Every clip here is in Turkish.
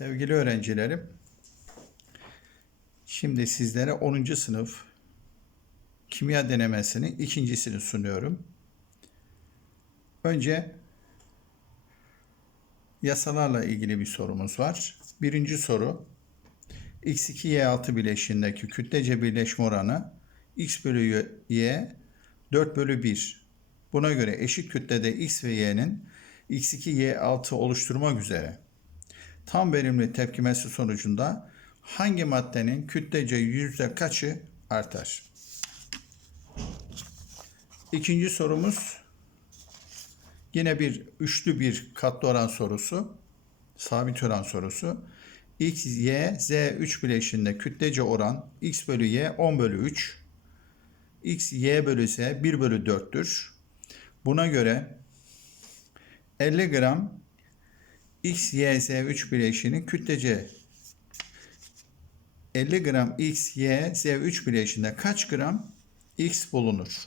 Sevgili öğrencilerim, şimdi sizlere 10. sınıf kimya denemesinin ikincisini sunuyorum. Önce yasalarla ilgili bir sorumuz var. Birinci soru, x2y6 bileşiğindeki kütlece birleşme oranı x bölü y 4 bölü 1. Buna göre eşit kütlede x ve y'nin x2y6 oluşturmak üzere tam verimli tepkimesi sonucunda hangi maddenin kütlece yüzde kaçı artar? İkinci sorumuz yine bir üçlü bir katlı oran sorusu. Sabit oran sorusu. X, Y, Z 3 bileşiğinde kütlece oran X bölü Y 10 bölü 3. X, Y bölü Z 1 bölü 4'tür. Buna göre 50 gram X, Y, Z 3 bileşiğinin kütlece 50 gram X, Y, Z 3 bileşiğinde kaç gram X bulunur?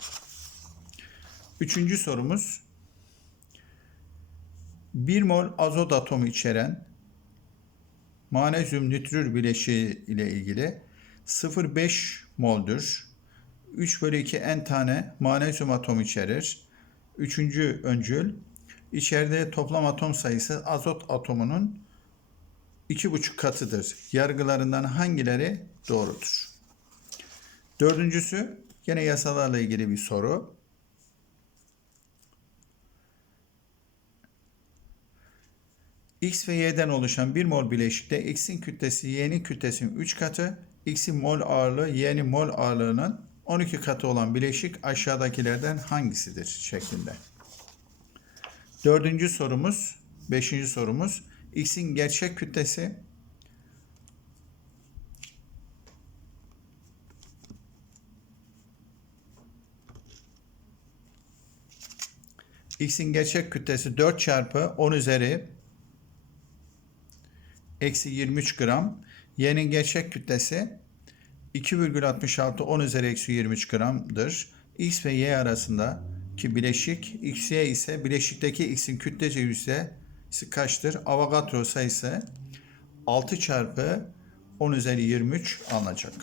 Üçüncü sorumuz 1 mol azot atomu içeren manezyum nitrür bileşiği ile ilgili 0,5 moldür. 3 bölü 2 n tane manezyum atomu içerir. Üçüncü öncül İçeride toplam atom sayısı azot atomunun iki buçuk katıdır. Yargılarından hangileri doğrudur? Dördüncüsü gene yasalarla ilgili bir soru. X ve Y'den oluşan bir mol bileşikte X'in kütlesi Y'nin kütlesinin 3 katı, X'in mol ağırlığı Y'nin mol ağırlığının 12 katı olan bileşik aşağıdakilerden hangisidir şeklinde. Dördüncü sorumuz, beşinci sorumuz. X'in gerçek kütlesi X'in gerçek kütlesi 4 çarpı 10 üzeri eksi 23 gram. Y'nin gerçek kütlesi 2,66 10 üzeri eksi 23 gramdır. X ve Y arasında ki bileşik XY ise bileşikteki X'in kütlece yüzdesi kaçtır? Avogadro sayısı 6 çarpı 10 üzeri 23 alınacak.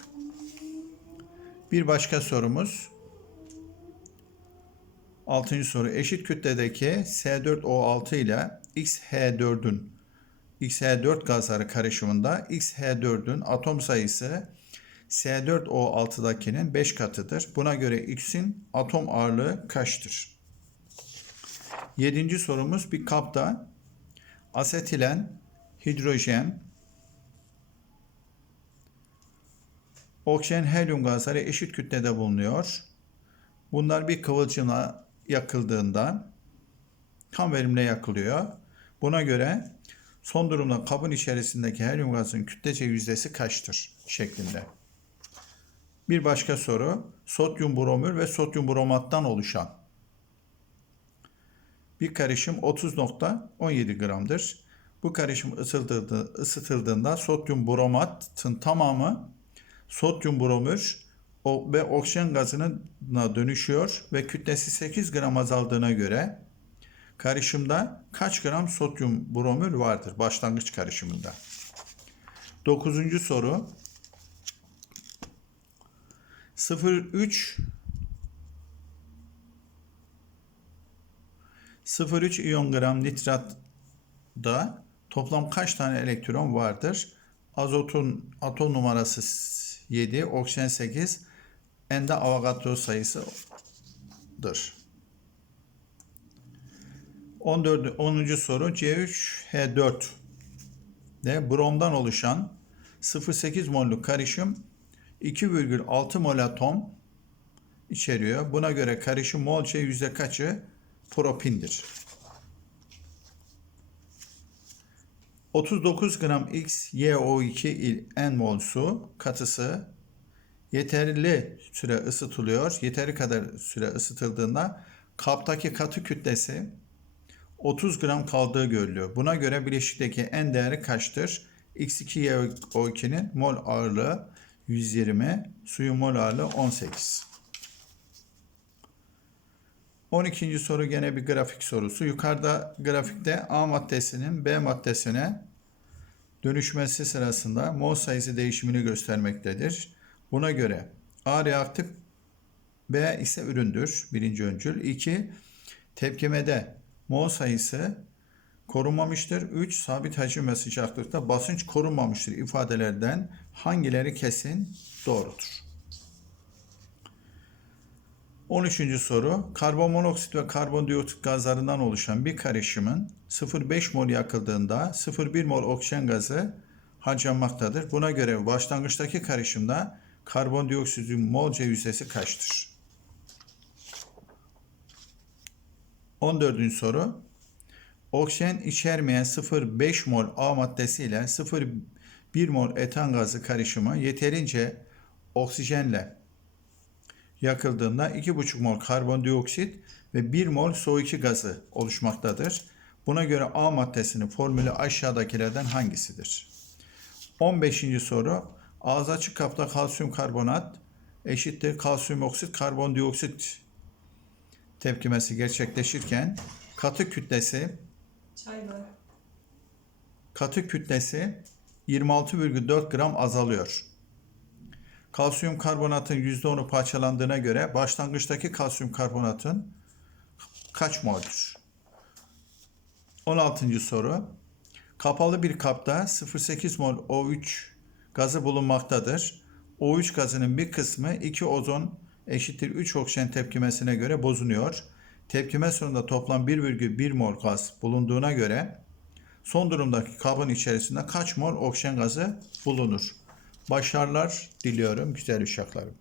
Bir başka sorumuz. Altıncı soru. Eşit kütledeki S4O6 ile XH4'ün XH4 gazları karışımında XH4'ün atom sayısı S4O6'dakinin 5 katıdır. Buna göre X'in atom ağırlığı kaçtır? Yedinci sorumuz bir kapta asetilen, hidrojen, oksijen, helyum gazları eşit kütlede bulunuyor. Bunlar bir kıvılcımla yakıldığında tam verimle yakılıyor. Buna göre son durumda kabın içerisindeki helyum gazının kütlece yüzdesi kaçtır şeklinde. Bir başka soru. Sodyum bromür ve sodyum bromattan oluşan bir karışım 30.17 gramdır. Bu karışım ısıtıldığında sodyum bromatın tamamı sodyum bromür ve oksijen gazına dönüşüyor ve kütlesi 8 gram azaldığına göre karışımda kaç gram sodyum bromür vardır başlangıç karışımında? Dokuzuncu soru 03 0,3 iyon gram nitratta toplam kaç tane elektron vardır? Azotun atom numarası 7, oksijen 8, N'de Avogadro sayısıdır. 14. 10. soru C3H4 de bromdan oluşan 0,8 molluk karışım 2,6 mol atom içeriyor. Buna göre karışım molçe yüzde kaçı propindir? 39 gram X, YO2 il N mol su katısı yeterli süre ısıtılıyor. Yeteri kadar süre ısıtıldığında kaptaki katı kütlesi 30 gram kaldığı görülüyor. Buna göre bileşikteki en değeri kaçtır? X2YO2'nin mol ağırlığı 120, suyun mol ağırlığı 18. 12. soru gene bir grafik sorusu. Yukarıda grafikte A maddesinin B maddesine dönüşmesi sırasında mol sayısı değişimini göstermektedir. Buna göre A reaktif B ise üründür. Birinci öncül. 2. Tepkimede mol sayısı korunmamıştır. 3. Sabit hacim ve sıcaklıkta basınç korunmamıştır ifadelerden hangileri kesin doğrudur? 13. soru. Karbonmonoksit ve karbondioksit gazlarından oluşan bir karışımın 0,5 mol yakıldığında 0,1 mol oksijen gazı harcanmaktadır. Buna göre başlangıçtaki karışımda karbondioksitin molca yüzdesi kaçtır? 14. soru. Oksijen içermeyen 0,5 mol A maddesi ile 0,1 mol etan gazı karışımı yeterince oksijenle yakıldığında 2,5 mol karbondioksit ve 1 mol SO2 gazı oluşmaktadır. Buna göre A maddesinin formülü aşağıdakilerden hangisidir? 15. soru. Ağız açık kapta kalsiyum karbonat eşittir kalsiyum oksit karbondioksit tepkimesi gerçekleşirken katı kütlesi Çay katı kütlesi 26,4 gram azalıyor. Kalsiyum karbonatın %10'u parçalandığına göre başlangıçtaki kalsiyum karbonatın kaç mol'dür? 16. soru. Kapalı bir kapta 0,8 mol O3 gazı bulunmaktadır. O3 gazının bir kısmı 2 ozon eşittir 3 oksijen tepkimesine göre bozunuyor. Tepkime sonunda toplam 1,1 mol gaz bulunduğuna göre son durumdaki kabın içerisinde kaç mol oksijen gazı bulunur? Başarılar diliyorum güzel uşaklarım.